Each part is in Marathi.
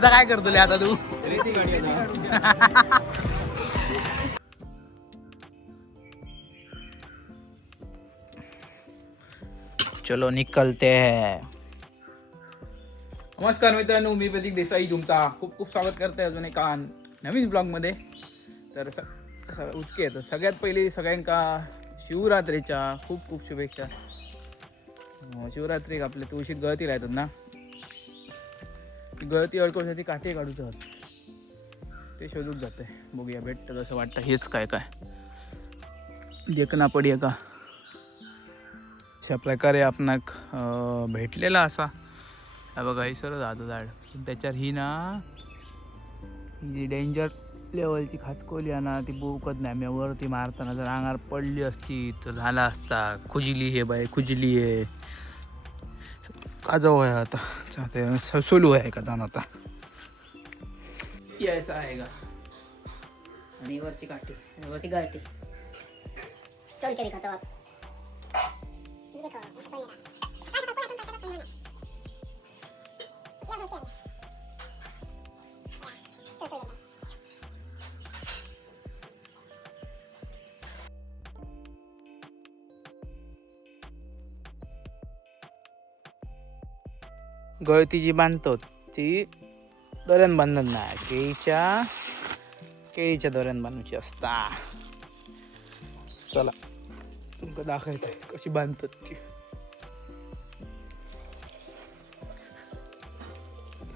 आता काय करतो आता तू? चलो निकलते हैं. नमस्कार मित्रांनो, मी प्रतीक देसाई तुमचा खूप खूप स्वागत करते अजून एका नवीन ब्लॉगमध्ये. तर उचके तर सगळ्यात पहिले सगळ्यांका शिवरात्रीच्या खूप खूप शुभेच्छा. शिवरात्री आपल्या तुळशीत गळती राहतात ना, ती गळती अडकवण्यासाठी काठी काढूच आहोत, ते शोधून जाते. बघूया भेटतं असं वाटतं. हेच काय काय देखना पडे का अशा प्रकारे आपणाक भेटलेला असा. हा बघा हे सरळ जातं झाड, त्याच्यावर ही ना ही डेंजर लेवलची खाचकोली आहे ना, ती बोकत नाही. मी वरती मारताना जर अंगार पडली असती तर झाला असता. खुजली हे बाई, खुजली आहे काजव आहे आता सोलू आहे का जाण आता ऐसा आहे का. आणि वरची काठी वरती गाठी चल के दिखाता हूं आप. गळती जी बांधतो ती दोऱ्यान बांधत नाही, केळीच्या दोऱ्यान बांधूची असता. चला तुमका दाखवत आहे कशी बांधतात ती.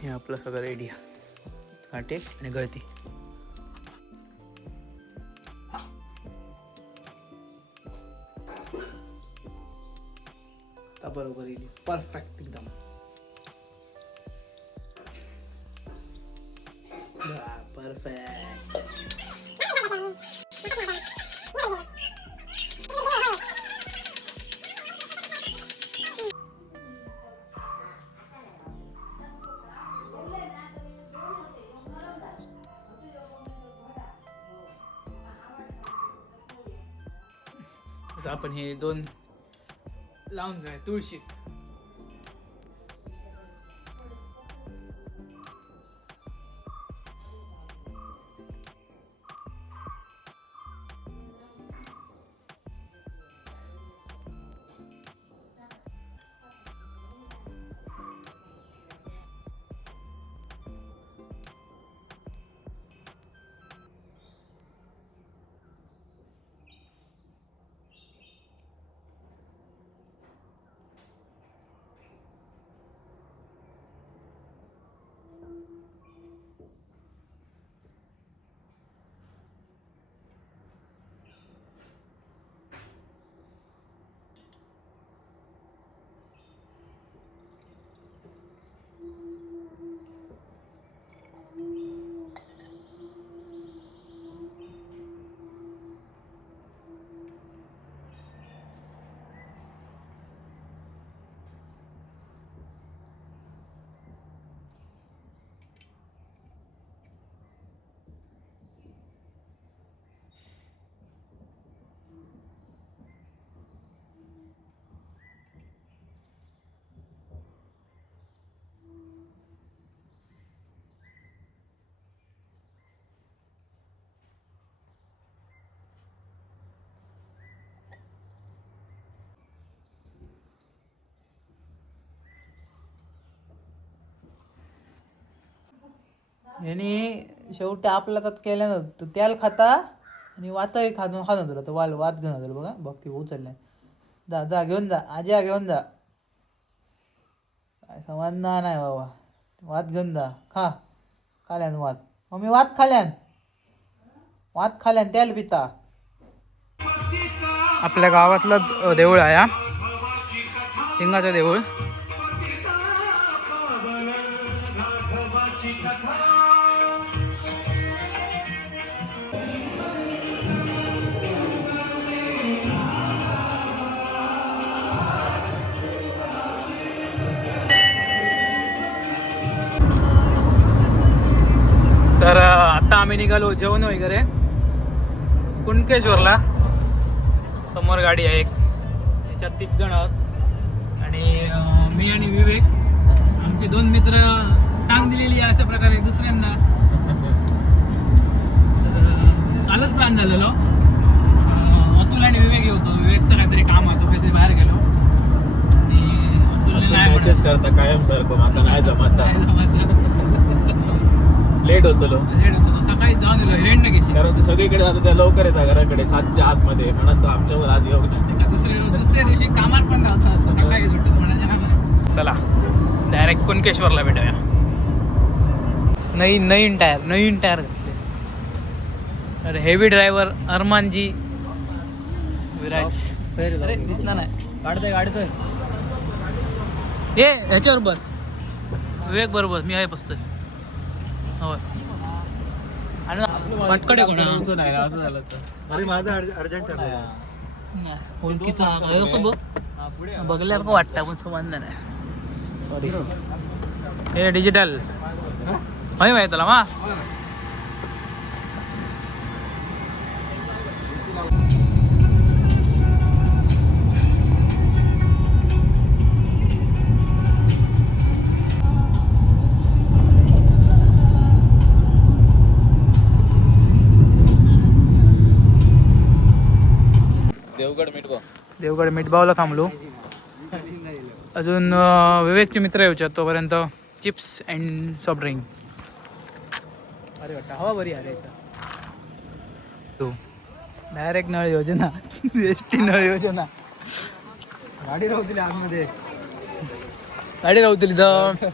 हे आपलं सगळं रेडी आहे, काटे आणि गळती. आता बरोबर येईल, परफेक्ट एकदम. परफेक्ट. आता आपण हे दोन लावून घेऊया तुळशी. ह्यानी शेवटी आपला तर केल्यानं तर त्याला खाता आणि वातही खाणं तुला तर वात घेऊन झालं बघा. बघ ती उचलल्या. जा घेऊन जा, आज्या घेऊन जा. काय समजणार नाही बाबा. वात घेऊन जा, खाल्यान वात. मम्मी वात खाल्यान त्याला पिता. आपल्या गावातलं देऊळ आहे, लिंगाचं देऊळ. तर आता आम्ही निघालो जेवण वगैरे कुणकेश्वरला. समोर गाडी आहे एक, त्याच्यात 3 जण आहोत आणि मी आणि विवेक. आमचे 2 मित्र टांग दिलेली आहे अशा प्रकारे दुसऱ्यांदा. कालच प्लॅन झालेलो अतुल आणि विवेक येऊचो. विवेकचं काहीतरी काम होतं, काहीतरी बाहेर गेलो आणि अतुलने नाही मेसेज करता कायम सारखं आता नाही जमाचा लेट होतो लेट होतो. सकाळी जाऊन दिलो हिरेंड घेशी, कारण ते सगळीकडे जातं त्या लवकर येतात घराकडे 7च्या आतमध्ये, म्हणून तो आमच्यावर आज येऊ नये. दुसऱ्या दिवशी कामात पण जायचं असतं, सकाळी सुटत म्हणायचं. चला डायरेक्ट कुणकेश्वरला भेटूया. नवीन टायर घातले. अरे हेवी ड्रायव्हर अरमानजी विराज. अरे दिसणार नाही, काढतोय ये ह्याच्यावर बस. विवेक बरोबर मी आहे बसतोय. होय आणि पटकडे कोण असं नाही असं झालं तर. अरे माझं अर्जंट ओळखीचा असं बघल्यासारखं वाटतं पण संबंध नाही. सॉरी हे डिजिटल होय माहिती तुला मा. देवगड मिठबावला थांबलो. अजून विवेकचे मित्र येऊच्यात, तोपर्यंत चिप्स अँड सॉफ्ट ड्रिंक. अरे वाटतं हवा बरी आहे सर. तू डायरेक्ट नळ योजना एस.टी. नळ योजना. गाडी राहतील आतमध्ये, गाडी राहतील तर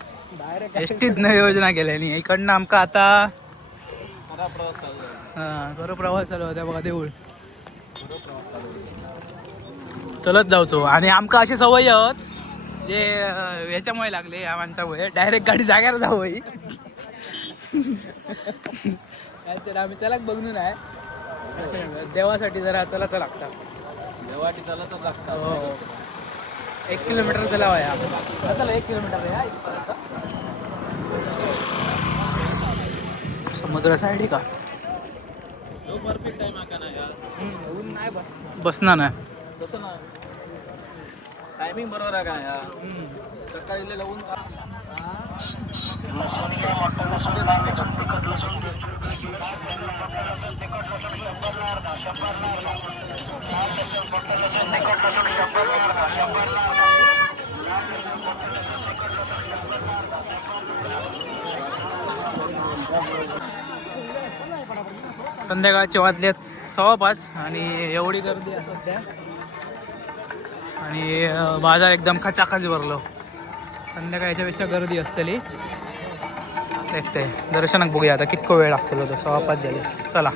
एस.टीत नळ योजना केल्यानी. इकडनं आमका आता बरो प्रवास चालू होता बघा. देऊळ चलत जाऊचो आणि आमका अशी सवय आहोत जे याच्यामुळे लागले या माणसामुळे. डायरेक्ट गाडी जाग्यावर जावं काहीतरी आम्ही चलाक बघून आहे. देवासाठी जरा चलाच लागतात. देवाटी चालतच लागतं. हो 1 किलोमीटर चलावा या. चला 1 किलोमीटर या इथपर्यंत. समुद्र साईड आहे का? परफेक्ट टाइम आका ना यार. ऊन नाही बसणार नाही तसं ना टायमिंग बरोबर आहे का यार. सकाळी इलेलं ऊन संध्याकाळचे वाजलेत 5:15 आणि एवढी गर्दी आहे सध्या. आणि बाजार एकदम खचाखच भरलो. संध्याकाळच्यापेक्षा गर्दी असतली. देखते दर्शनाक बघूया आता कितको वेळ लागतो. 5:15 झाले. चला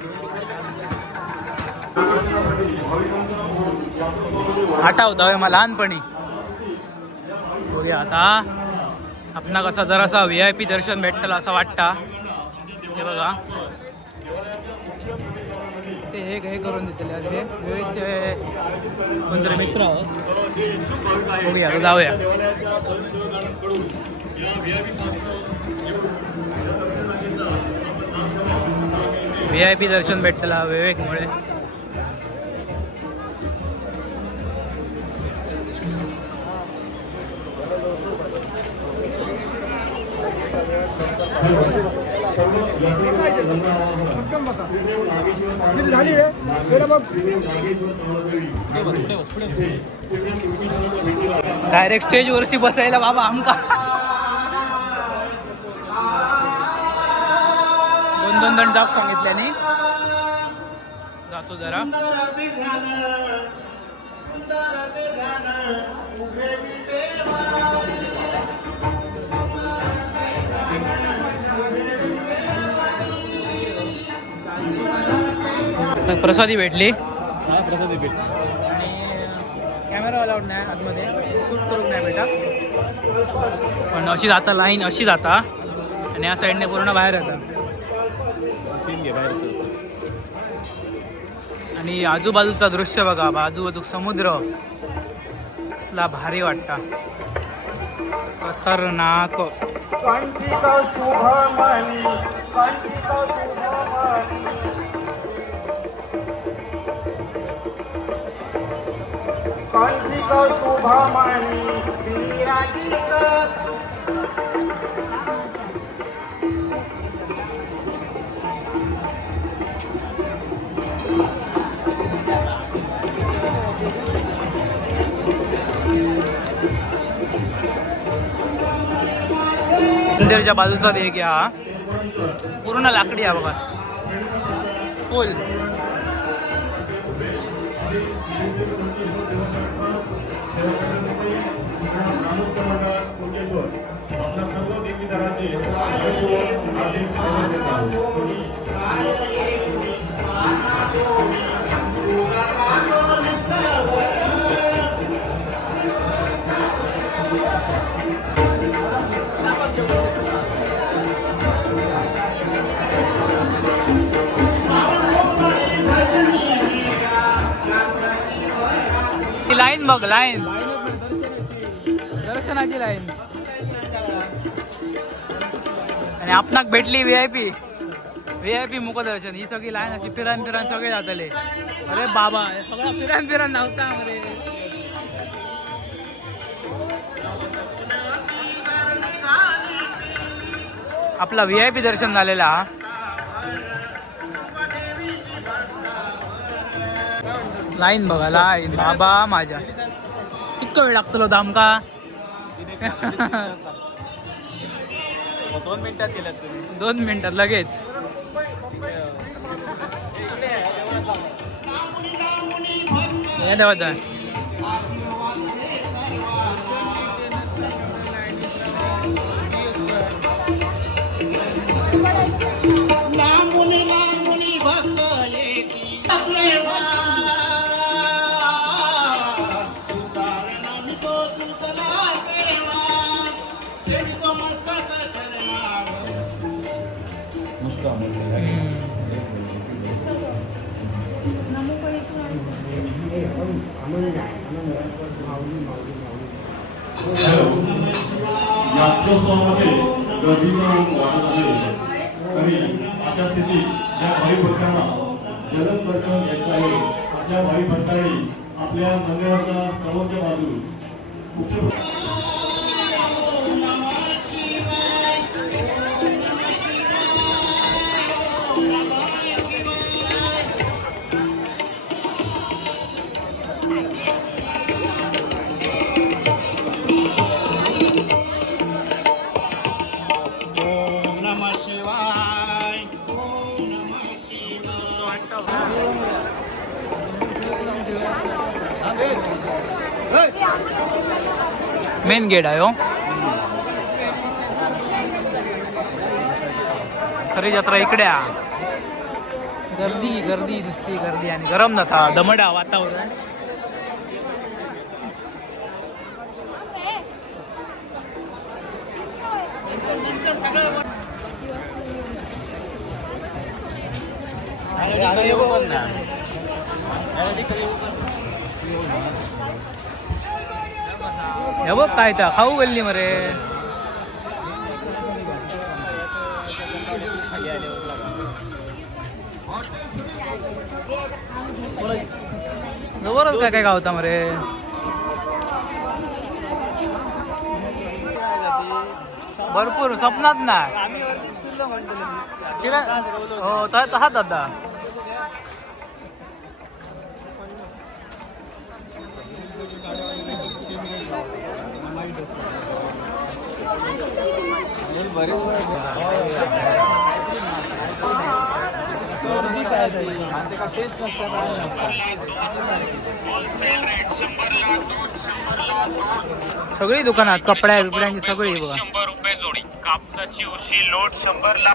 आठवतं होय मला लहानपणी. बघूया आता आपणा कसा जरासा VIP दर्शन भेटलं असं वाटतं. हे बघा ते हे करून देतले. हे विवेकचे कोणतरी मित्र आहोत. बघूया आता जाऊया. VIP दर्शन भेटला विवेकमुळे. डायरेक्ट स्टेज वरती बसायला बाबा आमका 2 जण जाऊ सांगितल्याने. जातो जरा. प्रसादी भेटली. प्रसादी भेट आणि कॅमेरा अलाउड नाही आतमध्ये, शूट करून नाही भेटा. पण अशी जाता लाईन अशी जाता आणि या साईडने पूर्ण बाहेर येतात. सीन घे बाहेर. आणि आजूबाजूचा दृश्य बघा. आजूबाजू समुद्र कसला भारी वाटता. खतरनाक. मंदिरच्या बाजूचा देख हा पूर्ण लाकडी आहे बघा फुल. लाईन बघ लाईन दर्शनाची लाईन आणि आपणाक भेटली व्हीआयपी मुखदर्शन. ही सगळी लाईन अशी फिरान सगळे जातले. अरे बाबा सगळं फिरान नव्हता अरे. आपला व्हीआयपी दर्शन झालेला. लाईन बघा लाईन बाबा माझ्या कितको वेळ लागतलो आमका. 2 मिनिटात गेलात तुम्ही. 2 मिनिटात लगेच. हे देवाचा यात्रोत्सवामध्ये गर्दी वाढत आहे तरी अशा स्थितीत ज्या भावी भक्तांना जलद दर्शन घ्यायचं आहे अशा भावी भक्तांनी आपल्या मंदिराच्या समोरच्या बाजूस मुख्य मेन गेट आहे हो. खरी जत्रा इकडे गर्दी गर्दी नुसती गर्दी आणि गरम जाता दमडा वातावरण. हे बघ काय त्या खाऊ गेली मरे. जवळच काय काय गावता मरे. भरपूर स्वप्नात ना हो तहा दादा. सगळी दुकानात कपड्या बिपड्यांची सगळी बघा. 100 रुपये जोडी. कापसाची उशी लोट 100 ला.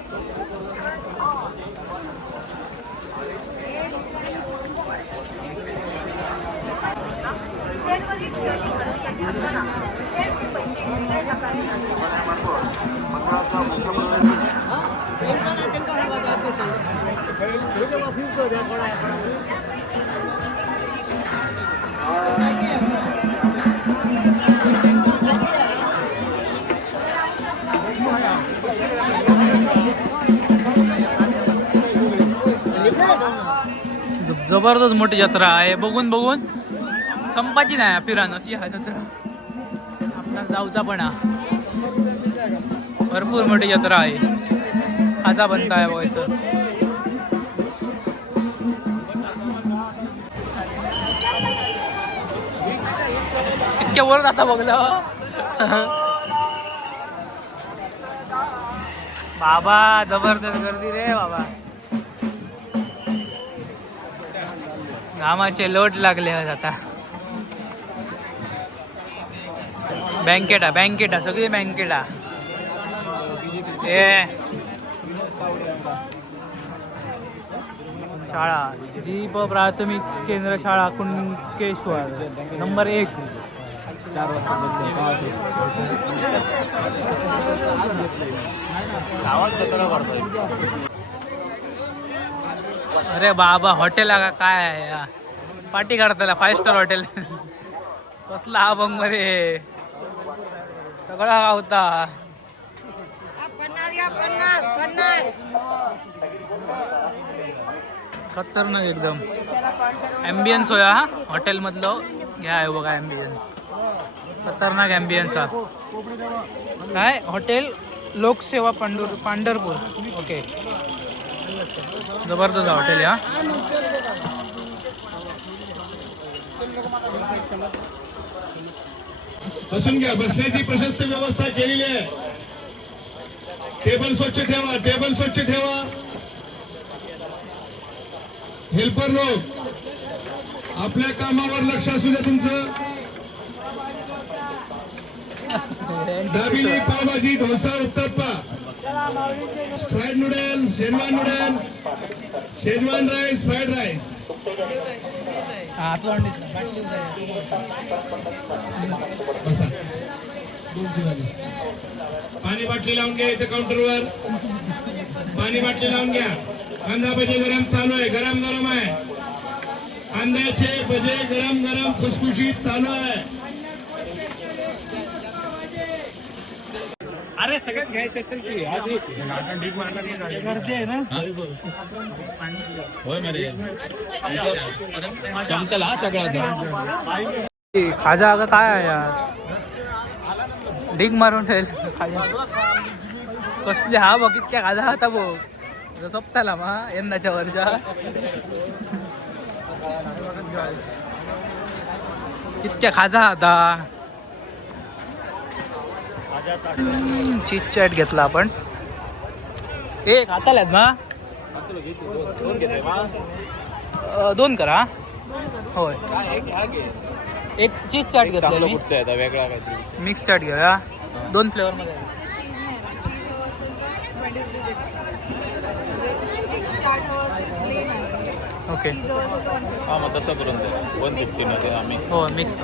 जबरदस्त मोठी जत्रा आहे. बघून बघून संपाची नाही फिरान अशी आहे जत्रा. आपल्याला जाऊचा पण भरपूर मोठी जत्रा आहे. खाजा बंद आहे बघायचं. इतक्या वर जाता बघलं. बाबा जबरदस्त गर्दी रे बाबा. घामाचे लोट लागले आहेत आता. बँकेटा सगळी बँकेटा. ए शाळा जीप प्राथमिक केंद्र शाळा कुणकेश्वर नंबर 1. अरे बाबा हॉटेल का काय आहे पार्टी करताना 5 स्टार हॉटेल. कसला हा बंग मध्ये सगळा होता. खतरनाक एकदम ॲम्बियन्स होया हा हॉटेल मधलं. घ्या आहे बघा ॲम्बियन्स. खतरनाक ॲम्बियन्स हा. काय हॉटेल लोकसेवा पांढरपूर. ओके जबरदस्त हॉटेल हा. बसून घ्या. बसण्याची प्रशस्त व्यवस्था केलेली आहे. टेबल स्वच्छ ठेवा. टेबल स्वच्छ ठेवा. हेल्पर लोक आपल्या कामावर लक्ष असू द्या तुमचं. Dabeli pav bhaji dosa uttappa fried noodles schezwan rice fried rice. बसा. पाणी बाटली लावून घ्या इथे काउंटरवर. पाणी बाटली लावून घ्या. कांदा भजे गरम चालू आहे. गरम आहे. कांद्याचे भजे गरम खुसखुशीत चालू आहे. अरे सगळ्यात घ्यायचं असेल की गर्दी आहे ना. खाजा अगं काय आहे यार. ढीग मारून ठेल खाजा. कसले हा बघ कितक्या खाजा होता बघ. सोपताला मा यंदाच्या वर्षा कितक्या खाजा होता. चीज चॅट घेतला आपण. एक हाताला आहेत ना. 2 करा. होय एक चीज चाट घेतला मी. वेगळा मिक्स चाट घेऊया 2 फ्लेवर मध्ये. ओके हा मग तसं करून दे. 150 मध्ये आम्ही हो मिक्स.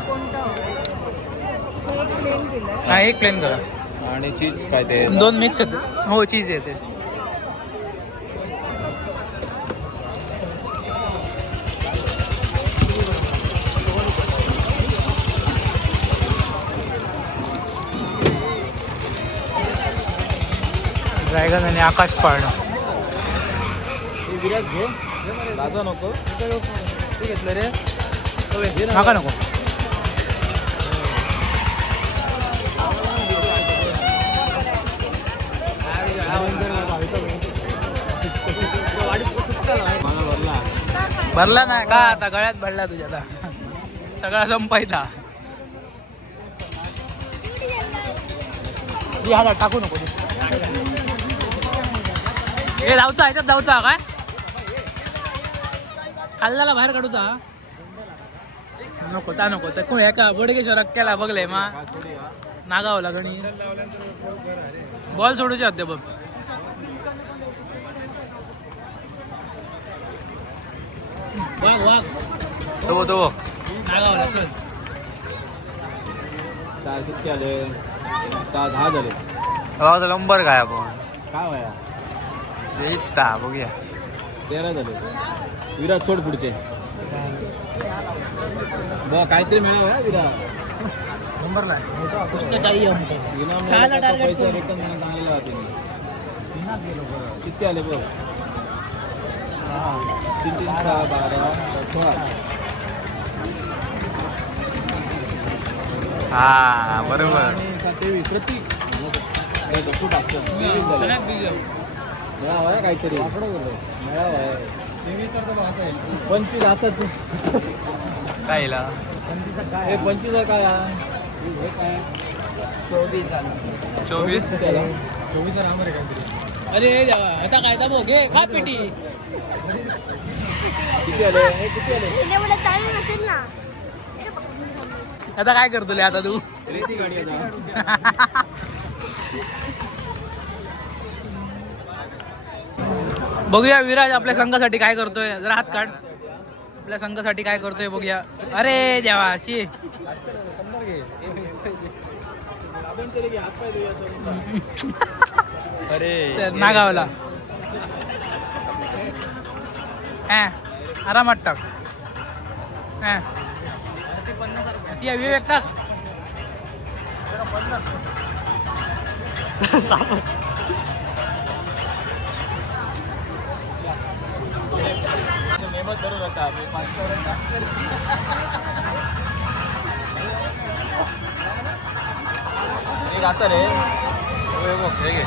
हा एक प्लेन करा. आणि चीज काय ते 2 मिक्स येते. हो चीज येते. ड्रॅगन आणि आकाश पाळणं. राजा नको ते घेतलं रे. नका नको. भरला नाही का आता गळ्यात भरला तुझ्या आता. सगळा संपायचा. हातात टाकू नको. हे जाऊचा ह्याच्यात जाऊचा काय खाल्ल्याला बाहेर काढूचा नको. ता नको तर कोण एका बोडगेश्वरात केला बघले मा नागावला गणी बॉल सोडूचे होते बघ. वाघ तो नागावला चल. 4 किती आले. 10 झाले. वाघ नंबर काय आपण काय वया इथता बघूया. 13 झाले. विराट सोड पुढचे बघ काहीतरी मिळावं विराट. नंबरला कुठं काही पैसा रिटर्न म्हणून चांगलेला होते. किती आले बघ. 3 3 6 12 18. हा बरोबर. 23 प्रतीक खूप टाकतो. मिळावं आहे काहीतरी. मिळावं आहे 25 असंच काय 25 काय 24 24 24 काहीतरी अरे देवा, आता काय तर बघ घे खा पिटी. एवढं चालू नसेल ना. आता काय करतो ले आता तू? बघूया विराज आपल्या संघासाठी काय करतोय. जरा हात काढ. आपल्या संघासाठी काय करतोय बघूया. अरे देवा शी. अरे नागावला आरामात टाक. ती विवेक टाक. नेमत करू नका मी 5 एक असं रे हे घे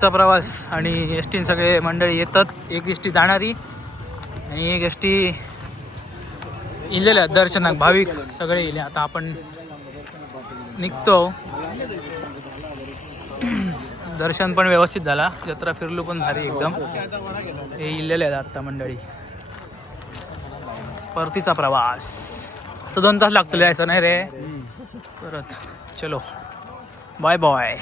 चा प्रवास आणि एस टी सगळे मंडळी येतात. एक एस टी जाणारी आणि एक एस टी इलेल्या दर्शनाक भाविक सगळे इले. आता आपण निघतो. दर्शन पण व्यवस्थित झाला. जत्रा फिरलो पण भारी एकदम. हे इलेले आहेत आता मंडळी. परतीचा प्रवास तर 2 तास लागतो असं नाही रे. परत चलो बाय बाय.